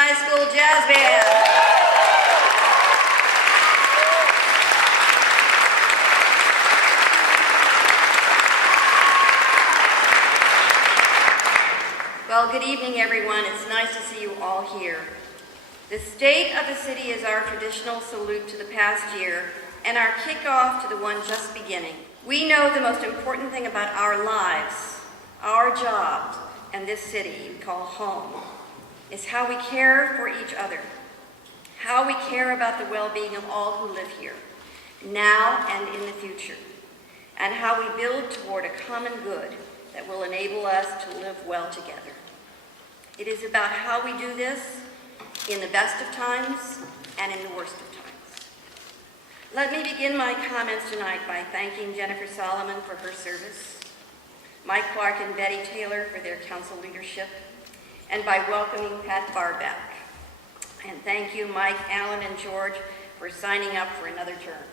High School Jazz Band. Well, good evening, everyone. It's nice to see you all here. The state of the city is our traditional salute to the past year and our kickoff to the one just beginning. We know the most important thing about our lives, our jobs, and this city we call home is how we care for each other, how we care about the well-being of all who live here, now and in the future, and how we build toward a common good that will enable us to live well together. It is about how we do this in the best of times and in the worst of times. Let me begin my comments tonight by thanking Jennifer Solomon for her service, Mike Clark and Betty Taylor for their council leadership, and by welcoming Pat Barback. And thank you, Mike, Alan, and George, for signing up for another term.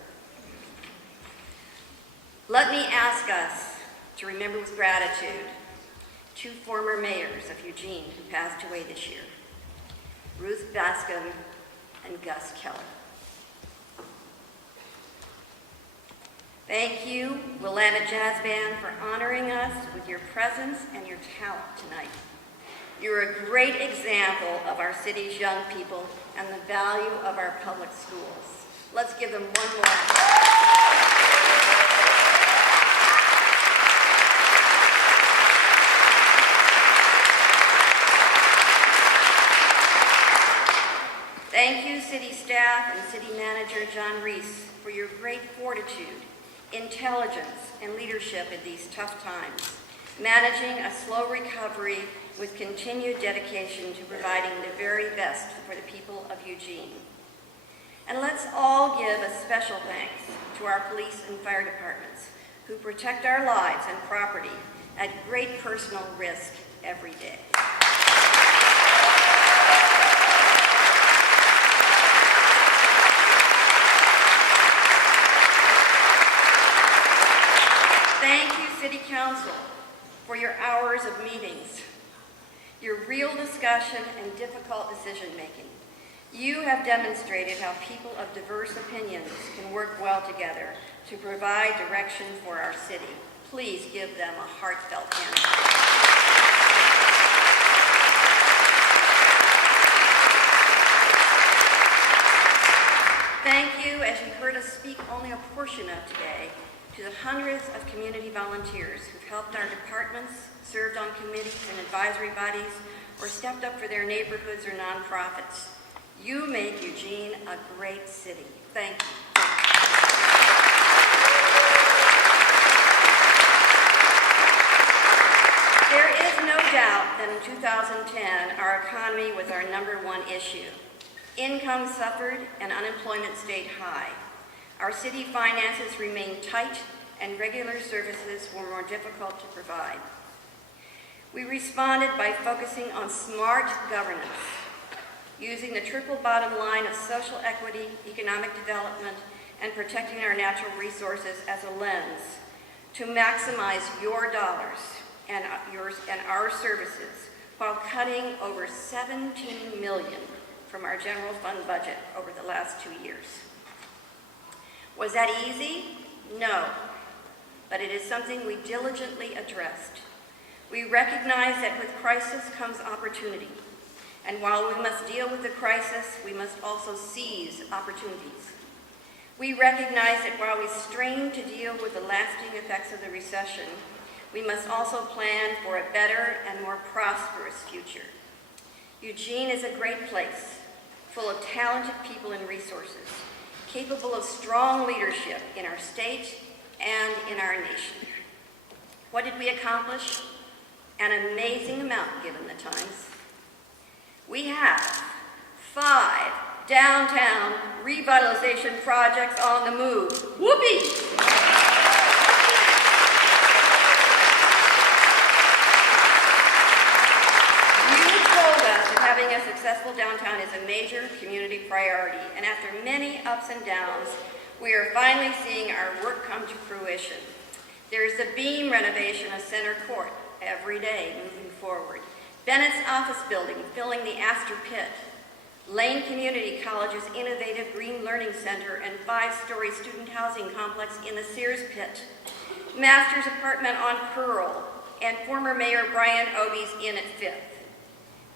Let me ask us to remember with gratitude two former mayors of Eugene who passed away this year, Ruth Bascom and Gus Keller. Thank you, Willamette Jazz Band, for honoring us with your presence and your talent tonight. You're a great example of our city's young people and the value of our public schools. Let's give them one more. Thank you, city staff and city manager John Reese, for your great fortitude, intelligence, and leadership in these tough times, managing a slow recovery with continued dedication to providing the very best for the people of Eugene. And let's all give a special thanks to our police and fire departments who protect our lives and property at great personal risk every day. Thank you, City Council, for your hours of meetings, your real discussion and difficult decision-making. You have demonstrated how people of diverse opinions can work well together to provide direction for our city. Please give them a heartfelt hand. Thank you, as you heard us speak only a portion of today, to the hundreds of community volunteers who've helped our departments, served on committees and advisory bodies, or stepped up for their neighborhoods or nonprofits. You make Eugene a great city. Thank you. There is no doubt that in 2010, our economy was our #1 issue. Income suffered and unemployment stayed high. Our city finances remained tight and regular services were more difficult to provide. We responded by focusing on smart governance, using the triple bottom line of social equity, economic development, and protecting our natural resources as a lens to maximize your dollars and our services while cutting over $17 million from our general fund budget over the last 2 years. Was that easy? No, but it is something we diligently addressed. We recognize that with crisis comes opportunity, and while we must deal with the crisis, we must also seize opportunities. We recognize that while we strain to deal with the lasting effects of the recession, we must also plan for a better and more prosperous future. Eugene is a great place, full of talented people and resources, capable of strong leadership in our state and in our nation. What did we accomplish? An amazing amount given the times. We have 5 downtown revitalization projects on the move. Whoopee! Having a successful downtown is a major community priority, and after many ups and downs, we are finally seeing our work come to fruition. There is the beam renovation of Center Court every day moving forward. Bennett's office building filling the Astor Pit. Lane Community College's innovative Green Learning Center and 5-story student housing complex in the Sears Pit, Master's Apartment on Pearl, and former Mayor Brian Obie's Inn at 5th.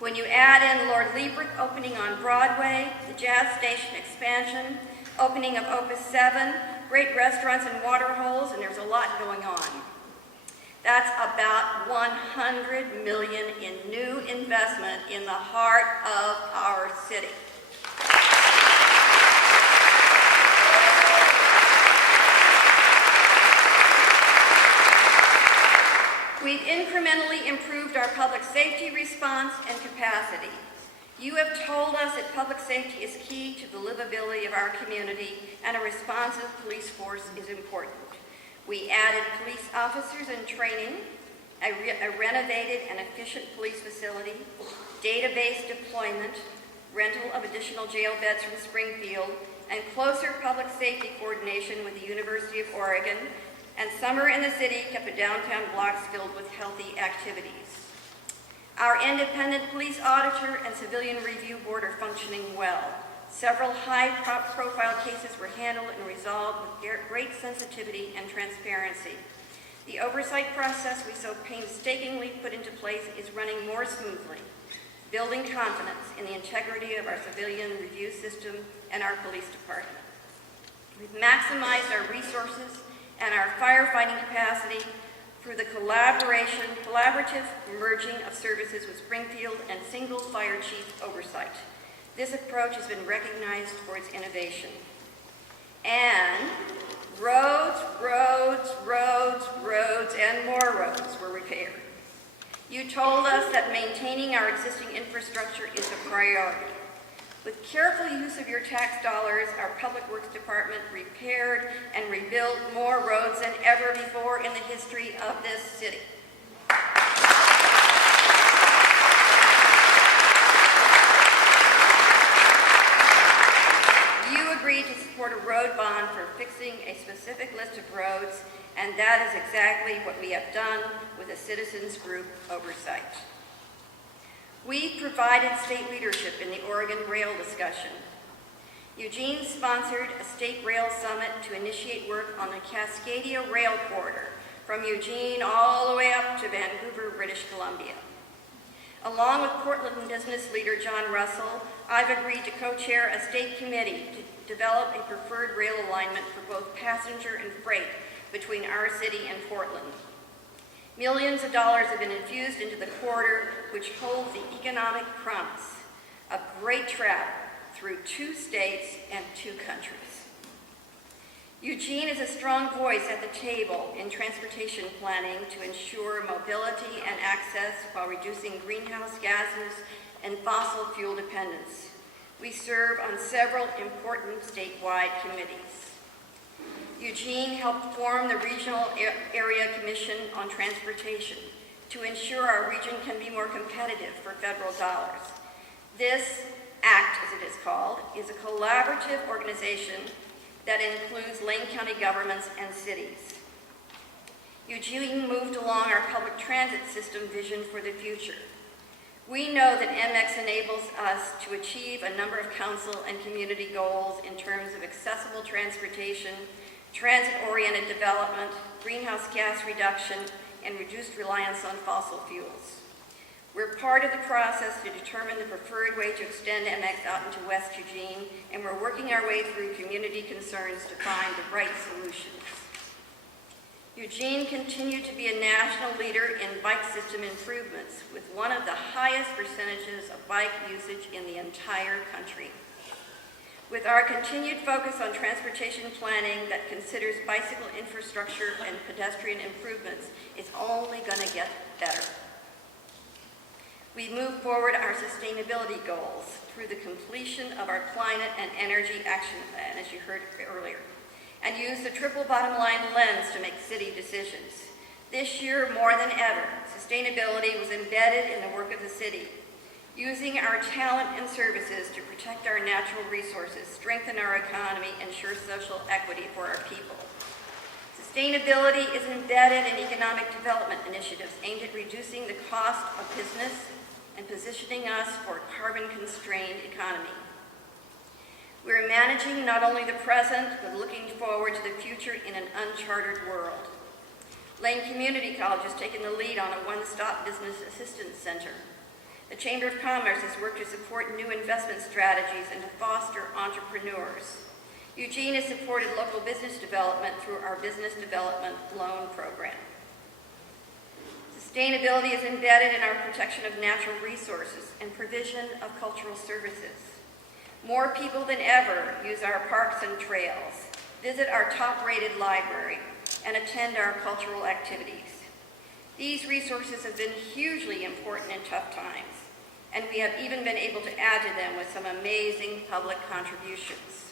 When you add in Lord Liebrecht opening on Broadway, the Jazz Station expansion, opening of Opus 7, great restaurants and water holes, and there's a lot going on. That's about $100 million in new investment in the heart of our city. We've incrementally improved our public safety response and capacity. You have told us that public safety is key to the livability of our community, and a responsive police force is important. We added police officers in training, a renovated and efficient police facility, database deployment, rental of additional jail beds from Springfield, and closer public safety coordination with the University of Oregon, and summer in the city kept the downtown blocks filled with healthy activities. Our independent police auditor and civilian review board are functioning well. Several high-profile cases were handled and resolved with great sensitivity and transparency. The oversight process we so painstakingly put into place is running more smoothly, building confidence in the integrity of our civilian review system and our police department. We've maximized our resources and our firefighting capacity through the collaborative merging of services with Springfield and single fire chief oversight. This approach has been recognized for its innovation. And roads, and more roads were repaired. You told us that maintaining our existing infrastructure is a priority. With careful use of your tax dollars, our Public Works Department repaired and rebuilt more roads than ever before in the history of this city. You agreed to support a road bond for fixing a specific list of roads, and that is exactly what we have done with a citizens group oversight. We provided state leadership in the Oregon rail discussion. Eugene sponsored a state rail summit to initiate work on the Cascadia Rail Corridor from Eugene all the way up to Vancouver, British Columbia. Along with Portland business leader John Russell, I've agreed to co-chair a state committee to develop a preferred rail alignment for both passenger and freight between our city and Portland. Millions of dollars have been infused into the corridor, which holds the economic promise of great travel through 2 states and 2 countries. Eugene is a strong voice at the table in transportation planning to ensure mobility and access while reducing greenhouse gases and fossil fuel dependence. We serve on several important statewide committees. Eugene helped form the Regional Area Commission on Transportation to ensure our region can be more competitive for federal dollars. This ACT, as it is called, is a collaborative organization that includes Lane County governments and cities. Eugene moved along our public transit system vision for the future. We know that MX enables us to achieve a number of council and community goals in terms of accessible transportation, transit-oriented development, greenhouse gas reduction, and reduced reliance on fossil fuels. We're part of the process to determine the preferred way to extend MX out into West Eugene, and we're working our way through community concerns to find the right solutions. Eugene continued to be a national leader in bike system improvements, with one of the highest percentages of bike usage in the entire country. With our continued focus on transportation planning that considers bicycle infrastructure and pedestrian improvements, it's only going to get better. We move forward our sustainability goals through the completion of our climate and energy action plan, as you heard earlier, and use the triple bottom line lens to make city decisions. This year, more than ever, sustainability was embedded in the work of the city. Using our talent and services to protect our natural resources, strengthen our economy, ensure social equity for our people. Sustainability is embedded in economic development initiatives aimed at reducing the cost of business, and positioning us for a carbon-constrained economy. We're managing not only the present, but looking forward to the future in an uncharted world. Lane Community College has taken the lead on a one-stop business assistance center. The Chamber of Commerce has worked to support new investment strategies and to foster entrepreneurs. Eugene has supported local business development through our Business Development Loan Program. Sustainability is embedded in our protection of natural resources and provision of cultural services. More people than ever use our parks and trails, visit our top-rated library, and attend our cultural activities. These resources have been hugely important in tough times, and we have even been able to add to them with some amazing public contributions.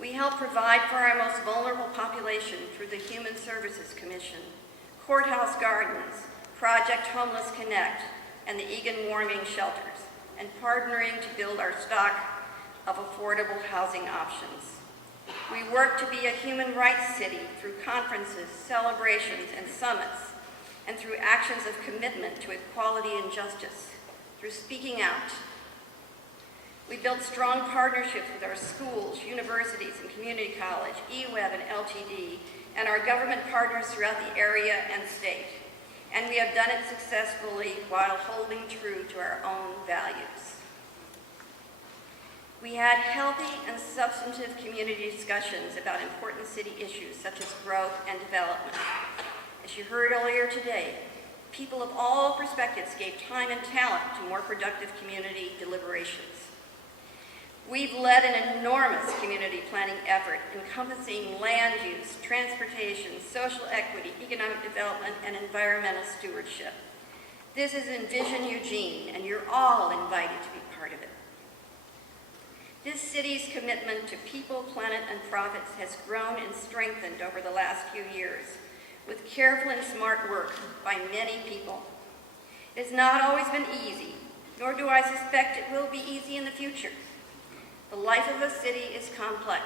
We help provide for our most vulnerable population through the Human Services Commission, Courthouse Gardens, Project Homeless Connect, and the Egan Warming Shelters, and partnering to build our stock of affordable housing options. We work to be a human rights city through conferences, celebrations, and summits, and through actions of commitment to equality and justice, through speaking out. We built strong partnerships with our schools, universities, and community college, EWEB and LTD, and our government partners throughout the area and state. And we have done it successfully while holding true to our own values. We had healthy and substantive community discussions about important city issues such as growth and development. As you heard earlier today, people of all perspectives gave time and talent to more productive community deliberations. We've led an enormous community planning effort encompassing land use, transportation, social equity, economic development, and environmental stewardship. This is Envision Eugene, and you're all invited to be part of it. This city's commitment to people, planet, and profits has grown and strengthened over the last few years with careful and smart work by many people. It has not always been easy, nor do I suspect it will be easy in the future. The life of a city is complex.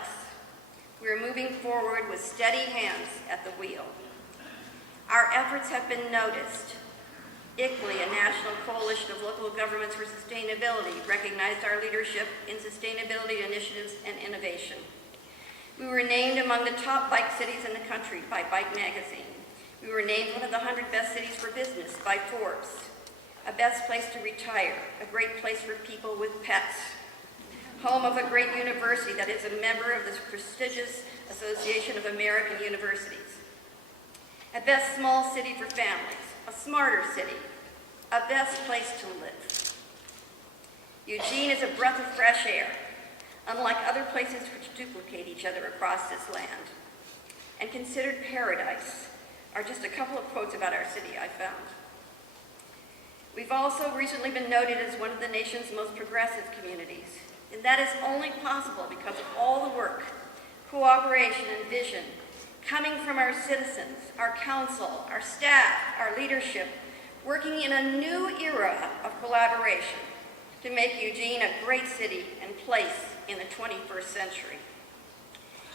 We are moving forward with steady hands at the wheel. Our efforts have been noticed. ICLEI, a national coalition of local governments for sustainability, recognized our leadership in sustainability initiatives and innovation. We were named among the top bike cities in the country by Bike Magazine. We were named one of the 100 best cities for business by Forbes. A best place to retire, a great place for people with pets. Home of a great university that is a member of the prestigious Association of American Universities. A best small city for families, a smarter city, a best place to live. Eugene is a breath of fresh air, unlike other places which duplicate each other across this land. And considered paradise are just a couple of quotes about our city I found. We've also recently been noted as one of the nation's most progressive communities. And that is only possible because of all the work, cooperation, and vision coming from our citizens, our council, our staff, our leadership, working in a new era of collaboration to make Eugene a great city and place in the 21st century.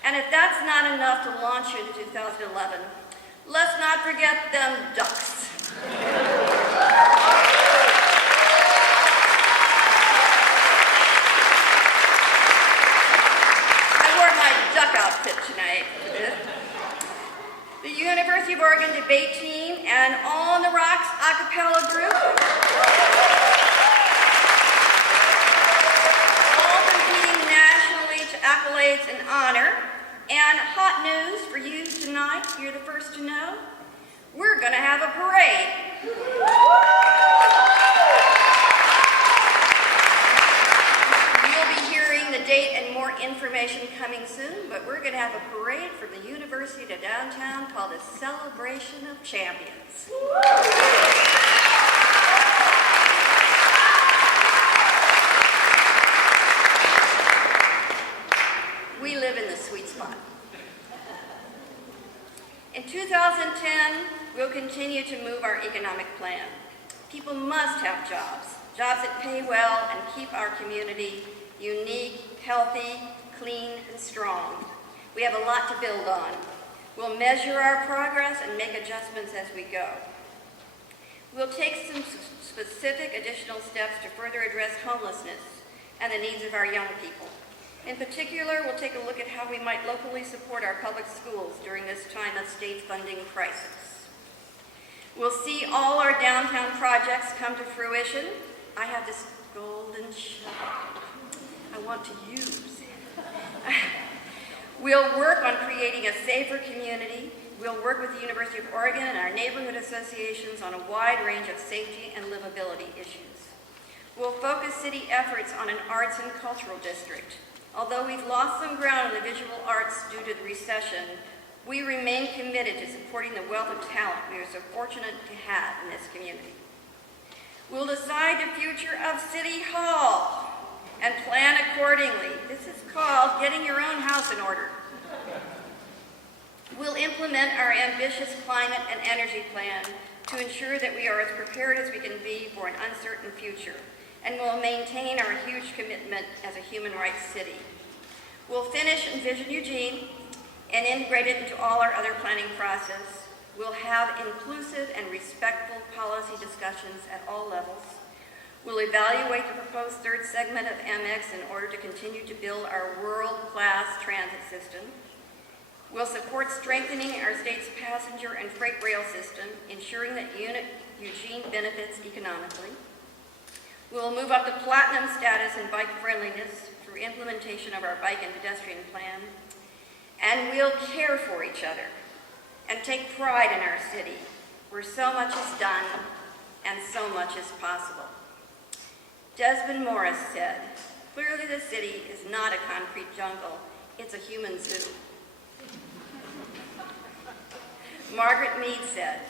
And if that's not enough to launch you into 2011, let's not forget them ducks. Outfit tonight for this. The University of Oregon debate team and All on the Rocks a cappella group, all competing nationally to accolades and honor. And hot news for you tonight, you're the first to know, we're going to have a parade. The date and more information coming soon, but we're going to have a parade from the university to downtown called the Celebration of Champions. We live in the sweet spot. In 2010, we'll continue to move our economic plan. People must have jobs that pay well and keep our community unique, healthy, clean, and strong. We have a lot to build on. We'll measure our progress and make adjustments as we go. We'll take some specific additional steps to further address homelessness and the needs of our young people. In particular, we'll take a look at how we might locally support our public schools during this time of state funding crisis. We'll see all our downtown projects come to fruition. I have this golden shovel I want to use. We'll work on creating a safer community. We'll work with the University of Oregon and our neighborhood associations on a wide range of safety and livability issues. We'll focus city efforts on an arts and cultural district. Although we've lost some ground in the visual arts due to the recession, we remain committed to supporting the wealth of talent we are so fortunate to have in this community. We'll decide the future of City Hall and plan accordingly. This is called getting your own house in order. We'll implement our ambitious climate and energy plan to ensure that we are as prepared as we can be for an uncertain future, and we'll maintain our huge commitment as a human rights city. We'll finish Envision Eugene and integrate it into all our other planning process. We'll have inclusive and respectful policy discussions at all levels. We'll evaluate the proposed third segment of MX in order to continue to build our world-class transit system. We'll support strengthening our state's passenger and freight rail system, ensuring that Eugene benefits economically. We'll move up to platinum status in bike friendliness through implementation of our bike and pedestrian plan. And we'll care for each other and take pride in our city, where so much is done and so much is possible. Desmond Morris said, "Clearly the city is not a concrete jungle, it's a human zoo." Margaret Mead said,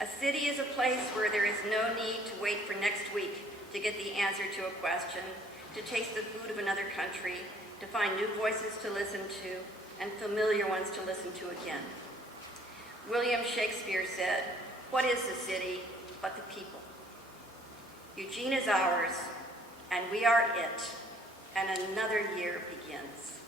"A city is a place where there is no need to wait for next week to get the answer to a question, to taste the food of another country, to find new voices to listen to, and familiar ones to listen to again." William Shakespeare said, "What is the city but the people?" Eugene is ours, and we are it, and another year begins.